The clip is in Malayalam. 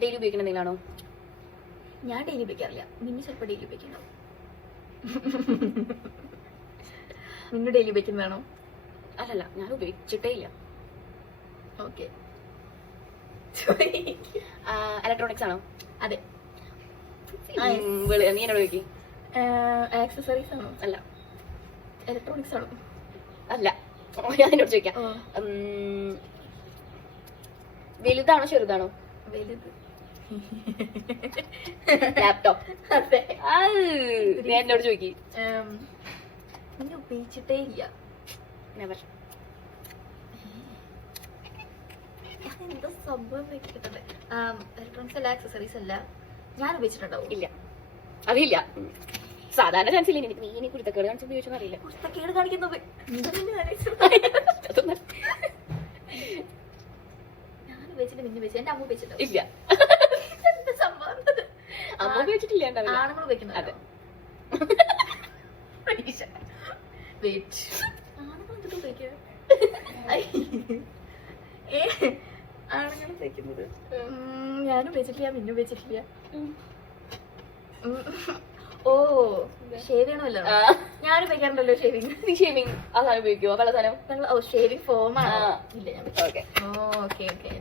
ഡെയിലി ഉപയോഗിക്കുന്ന എന്തെങ്കിലാണോ? ഞാൻ ഡെയിലി ഉപയോഗിക്കാറില്ല. മിന്നു ചിലപ്പോൾ ഡെയിലി ഉപയോഗിക്കുന്നുണ്ടാവും. മിന്നു ഡെയിലി ഉപയോഗിക്കുന്നതാണോ? അല്ലല്ല, ഞാൻ ഉപയോഗിച്ചിട്ടേ ഇല്ല. ഓക്കെ. ഇലക്ട്രോണിക്സ് ആണോ? അതെ. നീ എന്നോട് ചോദിക്കി. ആക്സസറീസ് ആണോ? അല്ല. ഇലക്ട്രോണിക്സ് ആണോ? അല്ല, ഞാൻ എന്നോട് ചോദിക്കാം. വലുതാണോ ചെറുതാണോ? വലുത്. ലാപ്ടോപ്പ്. അതെ. ഞാൻ എന്നോട് ചോദിക്കി. മിന്നു ഉപയോഗിച്ചിട്ടേ ഇല്ല. നെവർ. എന്താ സംഭവം? ഇലക്ട്രോണിക്സ് അല്ല, ആക്സസറീസ് അല്ല. ഞാൻ ഉപയോഗിച്ചിട്ടുണ്ടാവും. ഇല്ല, അറിയില്ല. സാധാരണ ചാൻസ് ഇല്ല. നീ ഇനി കുരുത്തക്കേട് കാണിച്ച് ഉപയോഗിച്ചൊന്നും അറിയില്ല. കുരുത്തക്കേട് കാണിക്കുന്നത് ഞാൻ ഉപയോഗിച്ചിട്ട് മിന്നു ഉപയോഗിച്ചു. എന്റെ അമ്മ ഉപയോഗിച്ചിട്ടുണ്ടോ? ഇല്ല. സംഭവം അമ്മ ഉപയോഗിച്ചിട്ടില്ല. ആണുങ്ങൾ ഉപയോഗിക്കുന്നത്. അതെ. ആണുങ്ങൾ എന്തൊക്കെ ഉപയോഗിക്കുക? ആണുങ്ങൾ ഉപയോഗിക്കുന്നത് ഞാൻ ഉപയോഗിച്ചിട്ടില്ല, മിന്നു ഉപയോഗിച്ചിട്ടില്ല. ഓ, ഷേവിംഗ് അല്ല. ഞാൻ ഉപയോഗിക്കാറുണ്ടല്ലോ ഷേവിംഗ്. നീ ഷേവിംഗ് ആ സാധനം ഉപയോഗിക്കുവോ? വെള്ള സാധനം? ഓ, ഷേവിംഗ് ഫോം ആണോ? ഇല്ല, ഞാൻ ഓക്കെ. ഓക്കെ.